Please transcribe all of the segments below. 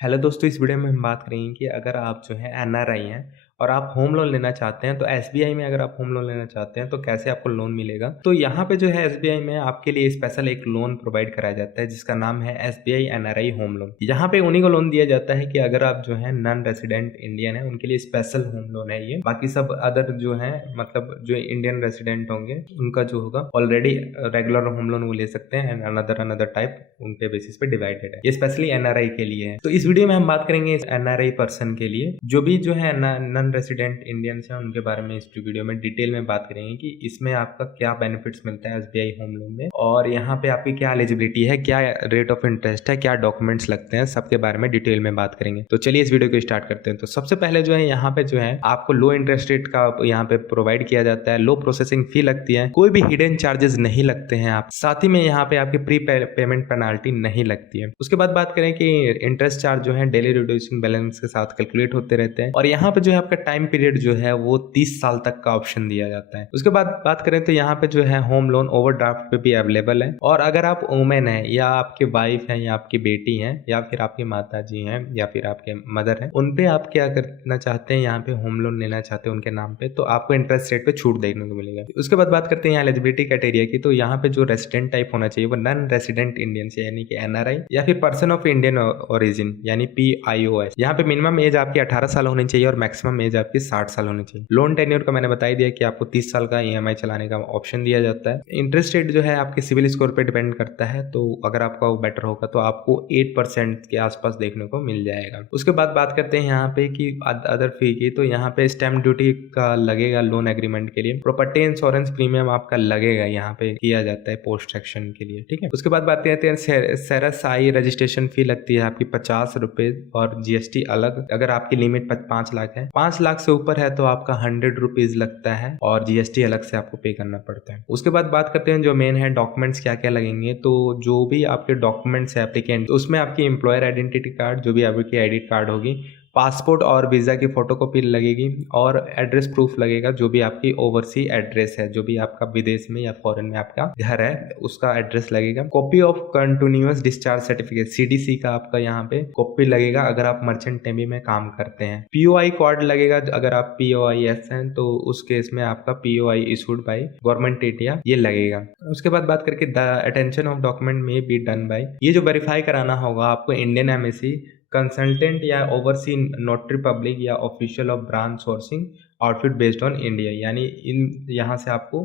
Hello दोस्तों, इस video में हम बात करेंगे कि अगर आप जो है एनआरआई हैं और आप होम लोन लेना चाहते हैं तो एसबीआई में अगर आप होम लोन लेना चाहते हैं तो कैसे आपको लोन मिलेगा। तो यहाँ पे जो है एसबीआई में आपके लिए स्पेशल एक लोन प्रोवाइड कराया जाता है जिसका नाम है एसबीआई एनआरआई होम लोन। यहाँ पे उन्हीं को लोन दिया जाता है कि अगर आप जो है नॉन रेसिडेंट इंडियन है उनके लिए स्पेशल होम लोन है ये। बाकी सब अदर जो है मतलब जो इंडियन रेसिडेंट होंगे उनका जो होगा ऑलरेडी रेगुलर होम लोन वो ले सकते हैं एंड अनदर टाइप उनके बेसिस पे डिवाइडेड है। ये स्पेशली एनआरआई के लिए है। तो इस वीडियो में हम बात करेंगे इस एनआरआई पर्सन के लिए जो भी जो है नॉन रेसिडेंट इंडियंस हैं उनके बारे में इस वीडियो में डिटेल में बात करेंगे कि इसमें आपका क्या बेनिफिट्स मिलता है एसबीआई होम लोन में और यहाँ पे आपकी क्या एलिजिबिलिटी है, क्या रेट ऑफ इंटरेस्ट है, क्या डॉक्यूमेंट्स लगते हैं, सबके बारे में डिटेल में बात करेंगे। तो चलिए इस वीडियो को स्टार्ट करते हैं। तो सबसे पहले जो है यहाँ पे जो है आपको लो इंटरेस्ट रेट का यहाँ पे प्रोवाइड किया जाता है, लो प्रोसेसिंग फी लगती है, कोई भी हिडन चार्जेस नहीं लगते हैं आप, साथ ही में यहाँ पे आपकी प्री पेमेंट पेनाल्टी नहीं लगती है। उसके बाद बात करें कि इंटरेस्ट चार्ज जो है डेली रिड्यूसिंग बैलेंस के साथ कैलकुलेट होते रहते हैं और यहाँ पे जो है आपका टाइम पीरियड जो है वो 30 साल तक का ऑप्शन दिया जाता है। उसके बाद बात करें तो यहाँ पे जो है होम लोन ओवरड्राफ्ट पे भी अवेलेबल है और अगर आप वुमेन है या आपकी वाइफ है या आपकी बेटी है या फिर आपकी माता जी हैं या फिर आपके मदर है, उन पे आप क्या करना चाहते हैं, यहाँ पे होम लोन लेना चाहते हैं उनके नाम पे, तो आपको इंटरेस्ट रेट पे छूट देखने को मिलेगा। उसके बाद बात करते हैं यहाँ एलिजिबिलिटी क्राइटेरिया की। तो यहाँ पे जो रेसिडेंट टाइप होना चाहिए वो नॉन रेसिडेंट इंडियन यानी कि एनआरआई या फिर पर्सन ऑफ इंडियन ओरिजिन यानी PIOS। यहाँ पे मिनिमम एज आपकी 18 साल होनी चाहिए और मैक्सिमम एज आपकी 60 साल होनी चाहिए। लोन टेन्योर का मैंने बता ही दिया कि आपको 30 साल का EMI चलाने का ऑप्शन दिया जाता है। इंटरेस्ट रेट जो है आपके सिविल स्कोर पे डिपेंड करता है, तो अगर आपका वो बेटर होगा तो आपको 8% के आसपास देखने को मिल जाएगा। उसके बाद बात करते हैं यहाँ पे कि अदर फी की। तो यहाँ पे स्टैम्प ड्यूटी का लगेगा लोन एग्रीमेंट के लिए, प्रॉपर्टी इंश्योरेंस प्रीमियम आपका लगेगा, यहाँ पे किया जाता है पोस्ट सेक्शन के लिए, ठीक है। उसके बाद बात करते हैं सेरेसाई रजिस्ट्रेशन फी लगती है आपकी 50 रुपए और जीएसटी अलग। अगर आपकी लिमिट 5 लाख है, 5 लाख से ऊपर है तो आपका 100 रुपीज लगता है और जीएसटी अलग से आपको पे करना पड़ता है। उसके बाद बात करते हैं जो मेन है डॉक्यूमेंट्स क्या क्या लगेंगे। तो जो भी आपके डॉक्यूमेंट्स है एप्लीकेंट, तो उसमें आपकी एम्प्लॉयर आइडेंटिटी कार्ड, जो भी आपकी आईडी कार्ड होगी, पासपोर्ट और वीज़ा की फोटोकॉपी लगेगी और एड्रेस प्रूफ लगेगा, जो भी आपकी ओवरसी एड्रेस है, जो भी आपका विदेश में या फॉरेन में आपका घर है उसका एड्रेस लगेगा। Copy of continuous discharge certificate CDC का आपका यहाँ पे कॉपी लगेगा अगर आप मर्चेंट नेवी में काम करते हैं। POI कार्ड लगेगा अगर आप POIS हैं तो उस केस में आपका POI issued by government India ये लगेगा। उसके बाद बात करके द अटेंशन ऑफ डॉक्यूमेंट में बी डन बाई, ये जो वेरीफाई कराना होगा आपको इंडियन एमएससी कंसल्टेंट या ओवरसी नोटरी पब्लिक या official of branch sourcing outfit based on India, यानी इन यहाँ से आपको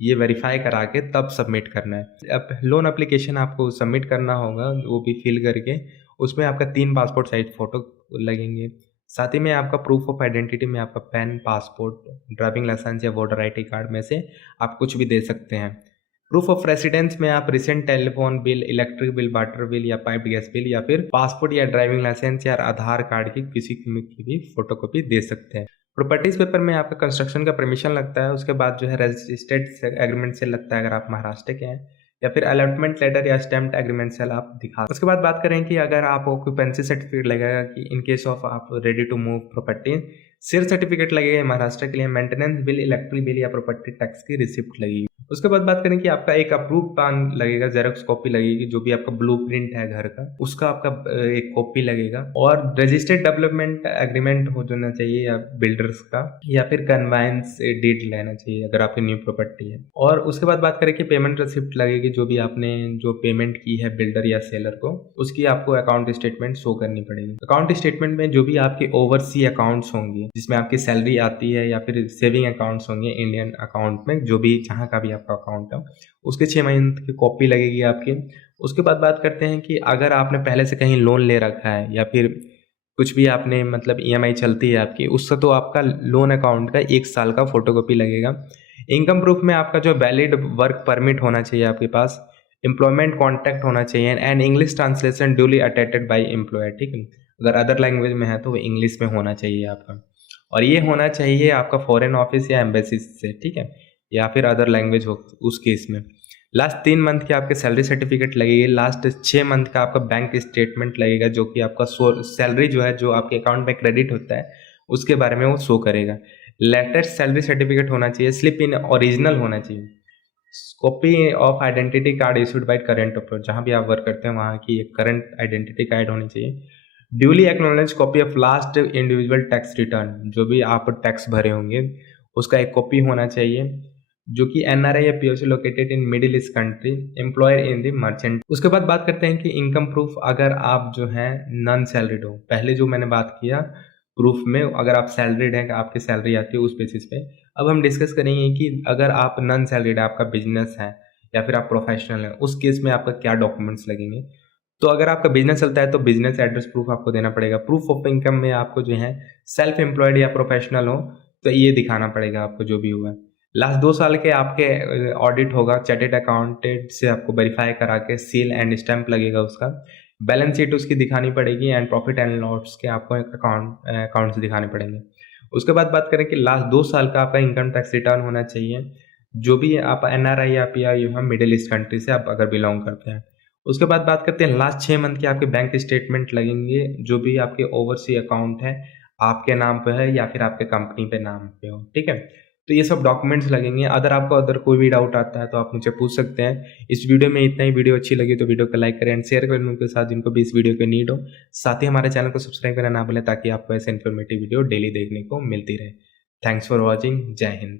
ये वेरीफाई करा के तब सबमिट करना है। अब लोन एप्लीकेशन आपको सबमिट करना होगा, वो भी फिल करके उसमें आपका 3 पासपोर्ट साइज फोटो लगेंगे, साथ ही में आपका प्रूफ ऑफ आइडेंटिटी में आपका पैन, पासपोर्ट, ड्राइविंग लाइसेंस या वोटर ID कार्ड में से आप कुछ भी दे सकते हैं। प्रूफ ऑफ रेसिडेंस में आप recent telephone bill, electric bill, water bill या पाइप गैस बिल या फिर पासपोर्ट या ड्राइविंग लाइसेंस या आधार कार्ड की किसी की भी फोटोकॉपी दे सकते हैं। प्रॉपर्टीज पेपर में आपका कंस्ट्रक्शन का परमिशन लगता है। उसके बाद जो है रजिस्टर्ड एग्रीमेंट से लगता है अगर आप महाराष्ट्र के हैं, या फिर अलॉटमेंट लेटर या स्टैम्प्ड एग्रीमेंट से आप दिखा। उसके बाद बात करें कि अगर आप ऑक्यूपेंसी सर्टिफिकेट लगेगा कि इन केस ऑफ आप ready to move property, share certificate लगेगा महाराष्ट्र के लिए, मेंटेनेंस बिल, इलेक्ट्रिक बिल या प्रॉपर्टी टैक्स की रिसिप्ट लगेगी। उसके बाद बात करें कि आपका एक अप्रूव प्लान लगेगा, जेरोक्स कॉपी लगेगी, जो भी आपका ब्लूप्रिंट है घर का उसका आपका एक कॉपी लगेगा, और रजिस्टर्ड डेवलपमेंट एग्रीमेंट हो जाना चाहिए या बिल्डर्स का, या फिर कन्वायंस डीड लेना चाहिए अगर आपकी न्यू प्रॉपर्टी है। और उसके बाद बात करें कि पेमेंट रिसिप्ट लगेगी, जो भी आपने जो पेमेंट की है बिल्डर या सेलर को उसकी आपको अकाउंट स्टेटमेंट शो करनी पड़ेगी। अकाउंट स्टेटमेंट में जो भी आपके ओवरसी अकाउंट्स होंगे जिसमें आपकी सैलरी आती है या फिर सेविंग अकाउंट्स होंगे इंडियन अकाउंट में, जो भी जहाँ का भी आपका अकाउंट है, उसके 6 महीने की कॉपी लगेगी आपकी। उसके बाद बात करते हैं कि अगर आपने पहले से कहीं लोन ले रखा है या फिर कुछ भी आपने मतलब EMI चलती है आपकी, उससे तो आपका लोन अकाउंट का 1 साल का फोटोकॉपी लगेगा। इनकम प्रूफ में आपका जो वैलिड वर्क परमिट होना चाहिए आपके पास, एम्प्लॉयमेंट कॉन्टैक्ट होना चाहिए and English translation duly attested by employer, ठीक है। अगर अदर लैंग्वेज में है तो वो इंग्लिश में होना चाहिए आपका, और ये होना चाहिए आपका फॉरेन ऑफिस या एम्बेसी से, ठीक है, या फिर अदर लैंग्वेज हो उस केस में। लास्ट 3 मंथ के आपके सैलरी सर्टिफिकेट लगेगी, लास्ट 6 मंथ का आपका बैंक स्टेटमेंट लगेगा, जो कि आपका सैलरी जो है जो आपके अकाउंट में क्रेडिट होता है उसके बारे में वो शो करेगा। लेटेस्ट सैलरी सर्टिफिकेट होना चाहिए, स्लिप इन ओरिजिनल होना चाहिए, copy of identity card issued by current approach, जहाँ भी आप वर्क करते हैं वहाँ की एक करंट आइडेंटिटी कार्ड होनी चाहिए। Duly acknowledge copy of last individual tax return, जो भी आप टैक्स भरे होंगे उसका एक कॉपी होना चाहिए, जो कि एनआरआई या POC located in middle east country, employer in the merchant. उसके बाद बात करते हैं कि इनकम प्रूफ, अगर आप जो है नॉन सैलरीड हो, पहले जो मैंने बात किया प्रूफ में अगर आप सैलरीड हैं, आपकी सैलरी आती है उस बेसिस पे। अब हम डिस्कस करेंगे कि अगर आप नॉन सैलरीड है, आपका बिजनेस है या फिर आप प्रोफेशनल हैं, उस केस में आपका क्या डॉक्यूमेंट्स लगेंगे। तो अगर आपका बिजनेस चलता है तो बिजनेस एड्रेस प्रूफ आपको देना पड़ेगा। प्रूफ ऑफ इनकम में आपको जो है सेल्फ एम्प्लॉयड या प्रोफेशनल हो तो ये दिखाना पड़ेगा आपको जो भी हुआ है। लास्ट 2 साल के आपके ऑडिट होगा, चार्टेड अकाउंटेंट से आपको वेरीफाई करा के सील एंड स्टैंप लगेगा उसका। बैलेंस शीट उसकी दिखानी पड़ेगी एंड प्रॉफिट एंड लॉस के आपको अकाउंट्स दिखाने पड़ेंगे। उसके बाद बात करें कि लास्ट 2 साल का आपका इनकम टैक्स रिटर्न होना चाहिए, जो भी आप एनआरआई या पीआई हो, मिडिल ईस्ट कंट्री से आप अगर बिलोंग करते हैं। उसके बाद बात करते हैं लास्ट 6 मंथ के आपके बैंक स्टेटमेंट लगेंगे, जो भी आपके ओवरसी अकाउंट है आपके नाम पे है या फिर आपके कंपनी पे नाम पे हो, ठीक है। तो ये सब डॉक्यूमेंट्स लगेंगे। अदर कोई भी डाउट आता है तो आप मुझे पूछ सकते हैं। इस वीडियो में इतना ही। वीडियो अच्छी लगी तो वीडियो को लाइक करें एंड शेयर करें उनके साथ जिनको भी इस वीडियो की नीड हो। साथ ही हमारे चैनल को सब्सक्राइब करना ना भूलें ताकि आपको ऐसे इन्फॉर्मेटिव वीडियो डेली देखने को मिलती रहे। Thanks for watching. जय हिंद।